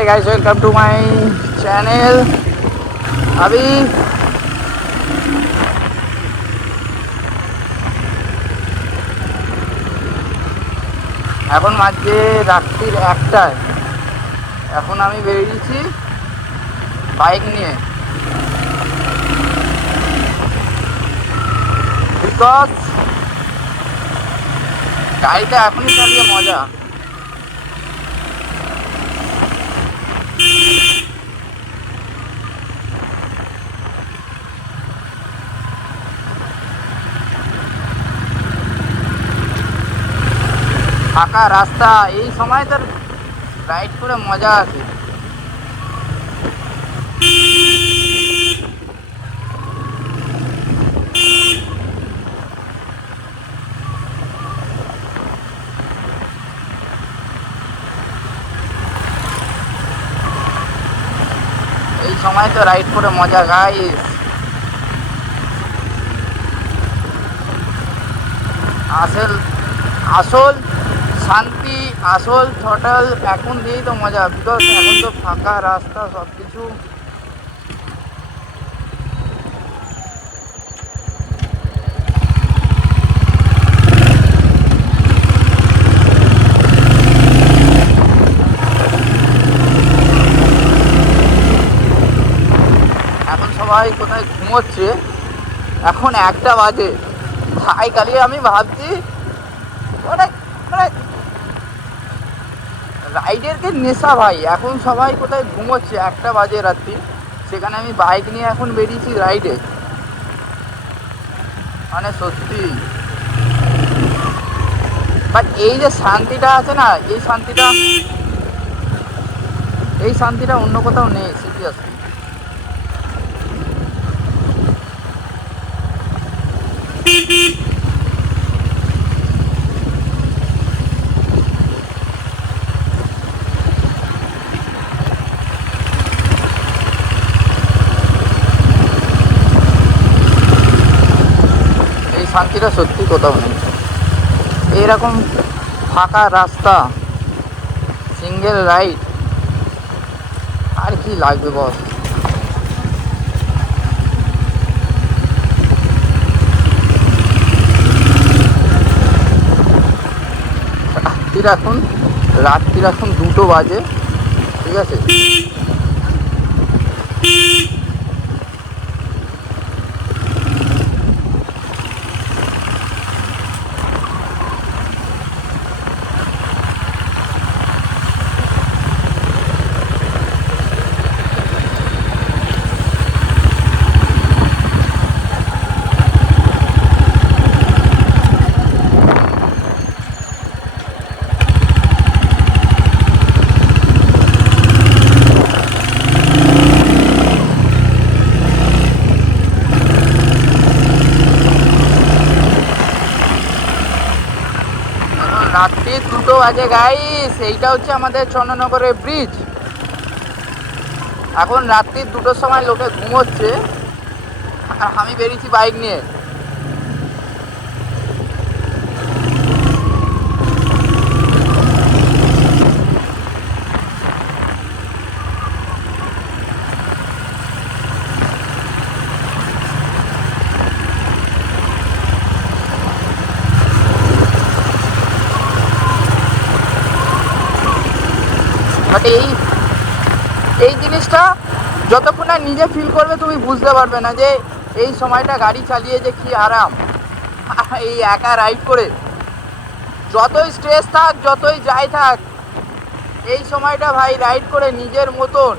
Hi guys, welcome to my channel. अभी এখন মাঝে রাত্রির 1টায় এখন আমি বেরিয়েছি বাইক নিয়ে, বিকজ গাড়িটা এখনই চালিয়ে মজা। ফাঁকা রাস্তা, এই সময় তো রাইড করে মজা আছে। এই সময় তো রাইড করে মজা গাইস। আসল আসল শান্তি, আসল থটল এখন দিয়েই তো মজা, বিকজ এখন তো ফাঁকা রাস্তা সব কিছু। এখন সবাই কোথায় ঘুমোচ্ছে, এখন 1টা বাজে। ভাই কালি আমি ভাবছি মানে রাইডের কে নেশা ভাই, এখন সবাই কোথায় ঘুমোচ্ছে, 1টা বাজে রাত্রি, সেখানে আমি বাইক নিয়ে এখন বেরিয়েছি রাইডে। মানে সত্যি, বাট এই যে শান্তিটা আছে না, এই শান্তিটা অন্য কোথাও নেই সিরিয়াসলি। এই শান্তিটা সত্যি কোথাও নেই। এইরকম ফাঁকা রাস্তা, সিঙ্গেল রাইড, আর কি লাগবে বস। রাত্রির এখন 2টো বাজে, ঠিক আছে। রাত্রি 2টো বাজে গাইস, এইটা হচ্ছে আমাদের চন্দ্রনগরের ব্রিজ। এখন রাত্রি 2টোর সময় লোকে ঘুমোচ্ছে, আর আমি বেরিয়েছি বাইক নিয়ে। বাট এই জিনিসটা যতক্ষণ না নিজে ফিল করবে তুমি বুঝতে পারবে না যে এই সময়টা গাড়ি চালিয়ে যে কি আরাম। এই একা রাইড করে যতই স্ট্রেস থাক, যতই যাই থাক, এই সময়টা ভাই রাইড করে নিজের মতন।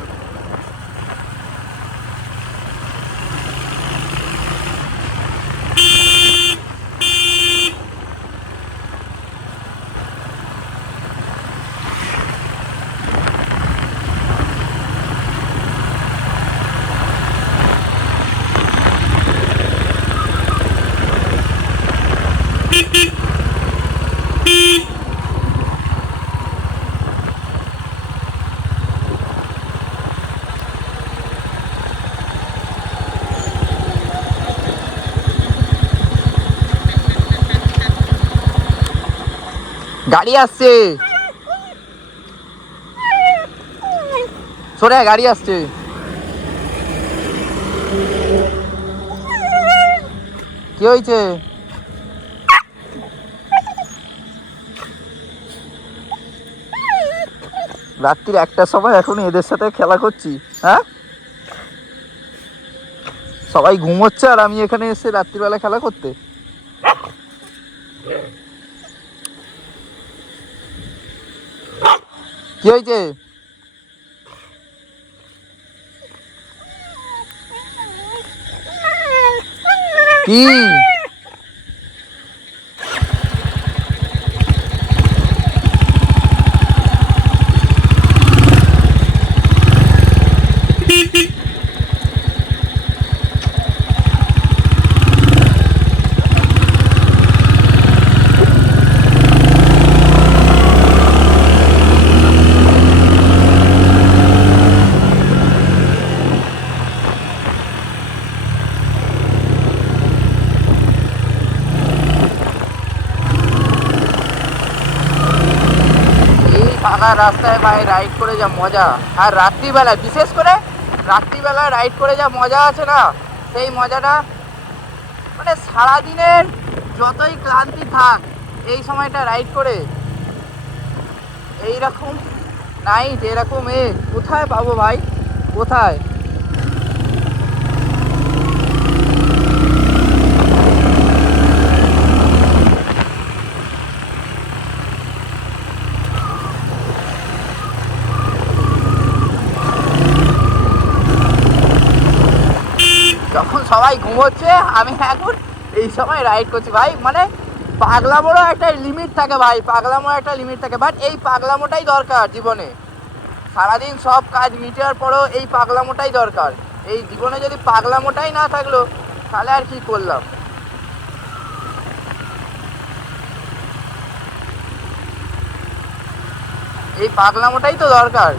গাড়ি আসছে। সরে আয়, গাড়ি আসছে। কি হয়েছে? রাত্রির 1টার সময় এখন এদের সাথে খেলা করছি? হ্যাঁ, সবাই ঘুমোচ্ছে আর আমি এখানে এসে রাত্রিবেলা খেলা করতে? কি হয়েছে? কি? ফাঁকা রাস্তায় ভাই রাইড করে যা মজা, আর রাত্রিবেলা, বিশেষ করে রাত্রিবেলা রাইড করে যা মজা আছে না, সেই মজাটা মানে সারাদিনের যতই ক্লান্তি থাক এই সময়টা রাইড করে এইরকম নাইট, এরকম কোথায় পাবো ভাই, কোথায়? যখন সবাই ঘুমোচ্ছে আমি এখন এই সময় রাইড করছি ভাই। মানে পাগলামোরও একটা লিমিট থাকে ভাই, পাগলামোর একটা লিমিট থাকে, বাট এই পাগলামোটাই দরকার জীবনে। সারাদিন সব কাজ মিটার পরেও এই পাগলামোটাই দরকার। এই জীবনে যদি পাগলামোটাই না থাকলো তাহলে আর কি করলাম? এই পাগলামোটাই তো দরকার।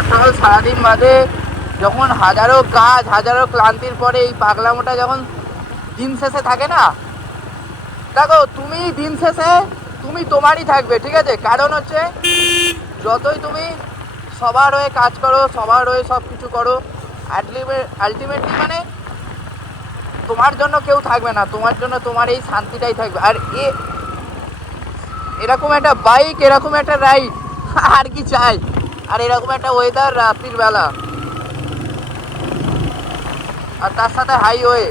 আসলে সারাদিন বাদে যখন হাজারো কাজ, হাজারো ক্লান্তির পরে এই পাগলামোটা যখন দিন শেষে থাকে না, দেখো তুমি দিন শেষে তুমি তোমারই থাকবে, ঠিক আছে? কারণ হচ্ছে যতই তুমি সবার হয়ে কাজ করো, সবার হয়ে সব কিছু করো, আলটিমেটলি মানে তোমার জন্য কেউ থাকবে না, তোমার জন্য তোমার এই শান্তিটাই থাকবে। আর এরকম একটা বাইক, এরকম একটা রাইড আর কি চাই? আর এরকম একটা ওয়েদার রাত্রির বেলা, আর তার সাথে হাইওয়ে।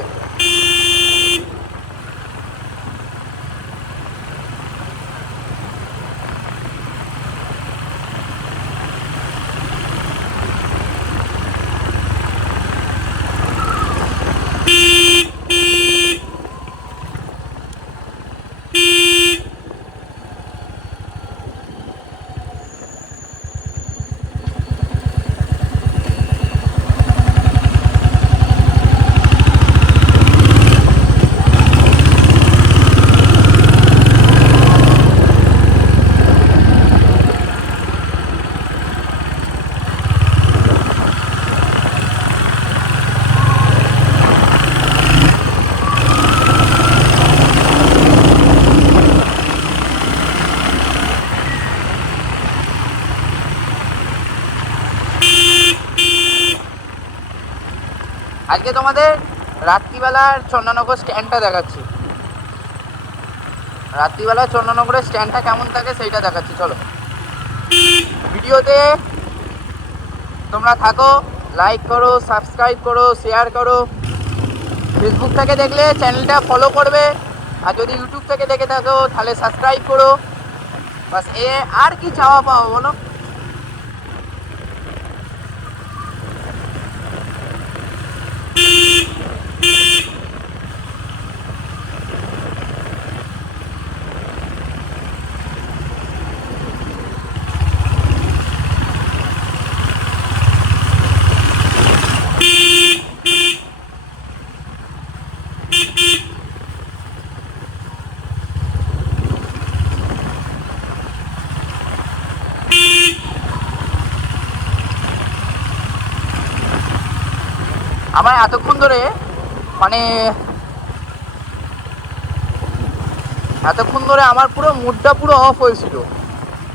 আজকে তোমাদের রাত্রিবেলার চন্দননগর স্ট্যান্ডটা দেখাচ্ছি। রাত্রিবেলার চন্দননগরের স্ট্যান্ডটা কেমন থাকে সেইটা দেখাচ্ছি, চলো। ভিডিওতে তোমরা থাকো, লাইক করো, সাবস্ক্রাইব করো, শেয়ার করো। ফেসবুক থেকে দেখলে চ্যানেলটা ফলো করবে, আর যদি ইউটিউব থেকে দেখে থাকো তাহলে সাবস্ক্রাইব করো। বাস আর কি চাওয়া পাওয়া বলো? আমার এতক্ষণ ধরে মানে আমার পুরো মুডটা পুরো অফ হয়েছিল,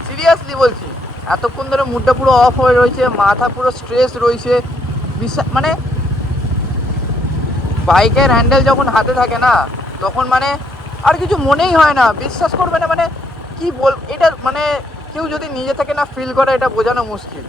সিরিয়াসলি বলছি। এতক্ষণ ধরে মুডটা পুরো অফ হয়ে রয়েছে, মাথা পুরো স্ট্রেস রয়েছে। মানে বাইকের হ্যান্ডেল যখন হাতে থাকে না, তখন মানে আর কিছু মনেই হয় না, বিশ্বাস করবে না। মানে কি বল, এটা মানে কেউ যদি নিজে থেকে না ফিল করে, এটা বোঝানো মুশকিল।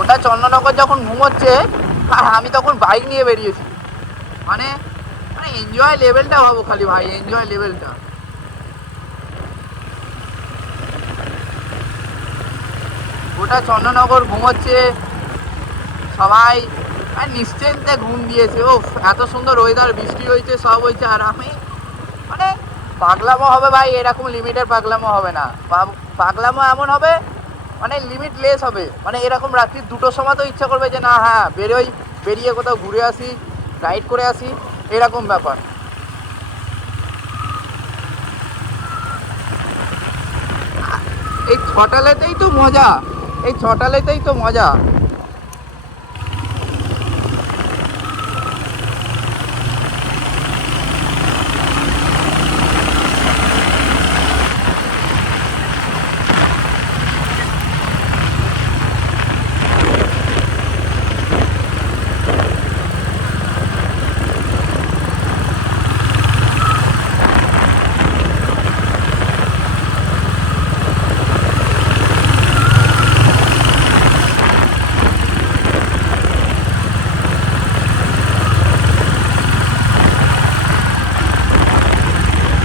ওটা চন্দননগর যখন ঘুমোচ্ছে, আর আমি তখন বাইক নিয়ে বেরিয়েছি। মানে মানে এনজয় লেভেলটা ভাবো খালি ভাই, এনজয় লেভেলটা। ওটা চন্দননগর ঘুমোচ্ছে সবাই, আর নিশ্চিন্তে ঘুম দিয়েছে। ও এত সুন্দর ওয়েদার, বৃষ্টি হয়েছে, সব হয়েছে, আর আমি মানে পাগলামো হবে ভাই, এরকম লিমিটের পাগলামো হবে না। পাগলামো এমন হবে মানে লিমিটলেস হবে। মানে এরকম রাত্রি 2টোর সময় তো ইচ্ছা করবে যে না, হ্যাঁ বেরোই, বেরিয়ে কোথাও ঘুরে আসি, রাইড করে আসি, এরকম ব্যাপার। এই ছটালেতেই তো মজা, এই ছটালেতেই তো মজা।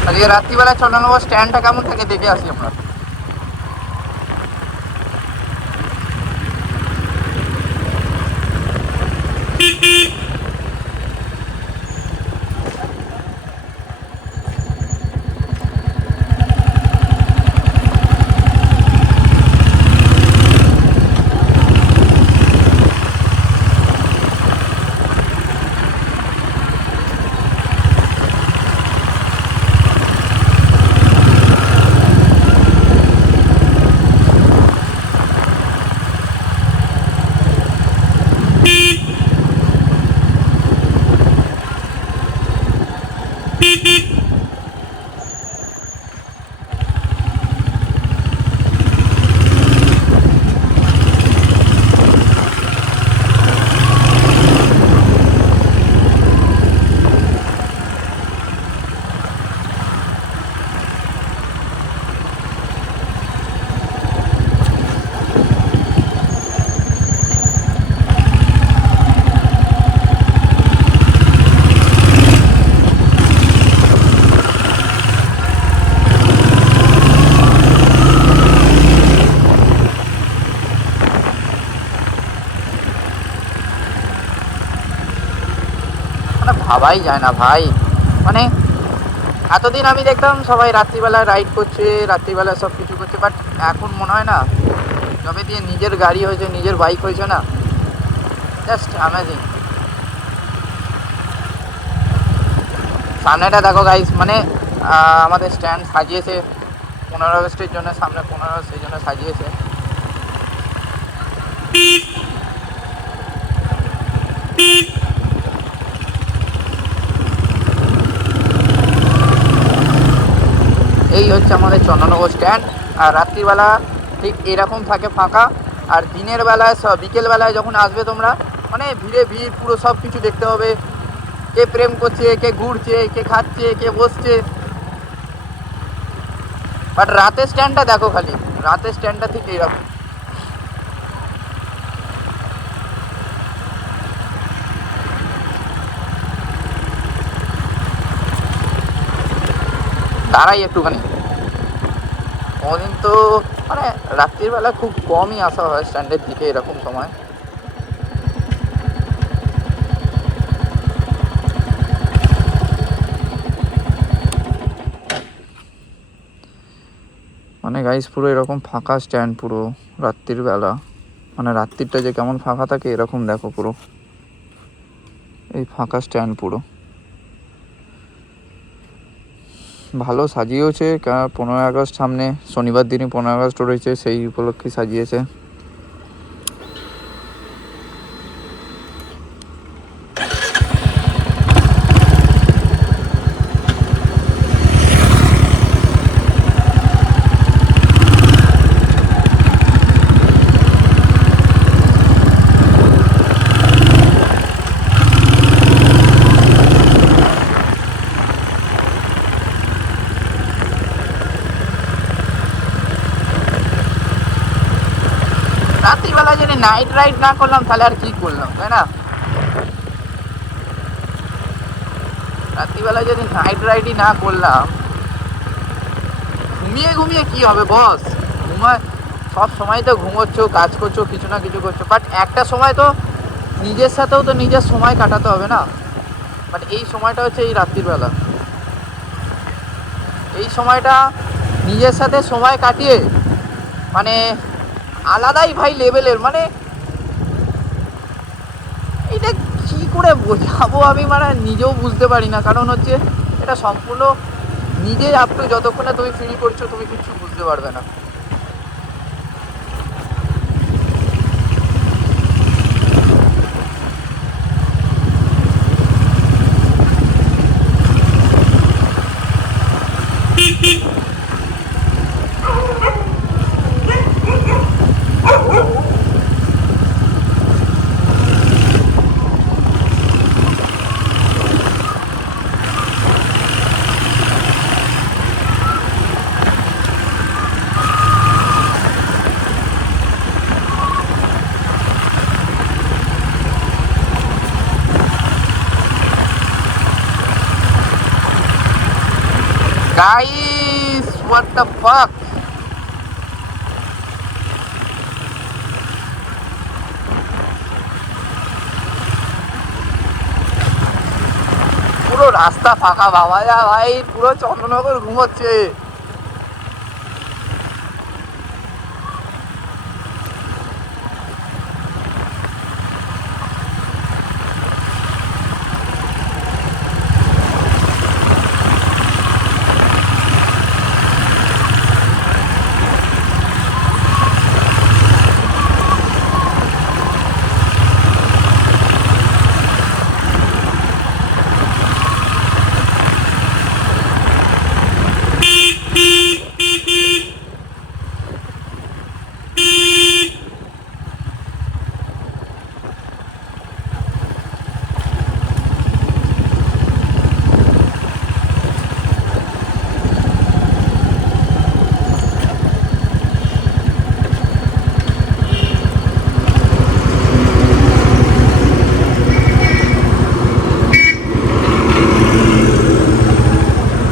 আজকে রাত্রিবেলা চন্দননগর স্ট্যান্ডটা কেমন থাকে দেখে আসি আমরা। মানে ভাবাই যায় না ভাই। মানে এতদিন আমি দেখতাম সবাই রাত্রিবেলা রাইড করছে, রাত্রিবেলা সব কিছু করছে, বাট এখন মনে হয় না, যবে দিয়ে নিজের গাড়ি হয়েছে, নিজের বাইক হয়েছে না, জাস্ট অ্যামেজিং। সামনেটা দেখো গাইস, মানে আমাদের স্ট্যান্ড সাজিয়েছে 15 আগস্টের জন্য, সামনে 15 আগস্টের জন্য সাজিয়েছে। এই হচ্ছে আমাদের চন্দননগর স্ট্যান্ড। আর রাত্রিবেলা ঠিক এরকম থাকে ফাঁকা। আর দিনের বেলায় বিকেলবেলায় যখন আসবে তোমরা, মানে ভিড়ে ভিড় পুরো, সব কিছু দেখতে হবে। কে প্রেম করছে, কে ঘুরছে, কে খাচ্ছে, কে বসছে। বাট রাতের স্ট্যান্ডটা দেখো খালি, রাতের স্ট্যান্ডটা ঠিক এইরকম। দাঁড়াই একটুখানি। কোনোদিন তো মানে রাত্রিবেলা খুব কমই আসা হয় স্ট্যান্ডের দিকে এরকম সময়। মানে গাইস পুরো এরকম ফাঁকা স্ট্যান্ড, পুরো রাত্রির বেলা, মানে রাত্রিরটা যে কেমন ফাঁকা থাকে এরকম দেখো, পুরো এই ফাঁকা স্ট্যান্ড পুরো। ভালো সাজিয়েওছে, 15ই আগস্ট সামনে, শনিবার দিনই 15ই আগস্ট রয়েছে, সেই উপলক্ষে সাজিয়েছে। রাত্রিবেলা যদি নাইট রাইড না করলাম তাহলে আর কি করলাম, তাই না? রাত্রিবেলা যদি নাইট রাইডই না করলাম, ঘুমিয়ে ঘুমিয়ে কি হবে বস? ঘুমায় সব সময় তো ঘুমোচ্ছ, কাজ করছো, কিছু না কিছু করছো, বাট একটা সময় তো নিজের সাথেও তো নিজের সময় কাটাতে হবে না? বাট এই সময়টা হচ্ছে এই রাত্রিবেলা, এই সময়টা নিজের সাথে সময় কাটিয়ে মানে আলাদাই ভাই লেভেলের। মানে এটা কি করে বোঝাবো আমি, মানে নিজেও বুঝতে পারি না, কারণ হচ্ছে এটা সম্পূর্ণ নিজে আপনি যতক্ষণে তুমি ফিল করছো তুমি কিছু বুঝতে পারবে না। গাইস হোয়াট দ্য ফাক, পুরো রাস্তা ফাঁকা, ভাবা যায় ভাই, পুরো চন্দ্রনগর ঘুমোচ্ছে।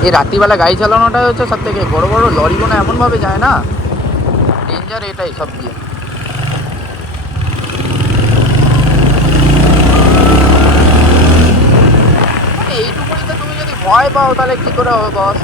এই রাত্রিবেলা গাড়ি চালানোটাই হচ্ছে সব থেকে বড় বড় লরিগুলো এমনভাবে যায় না, ডেঞ্জার এটাই সব দিয়ে। এইটুকুনি তো তুমি যদি ভয় পাও তাহলে কি করে হবে বস?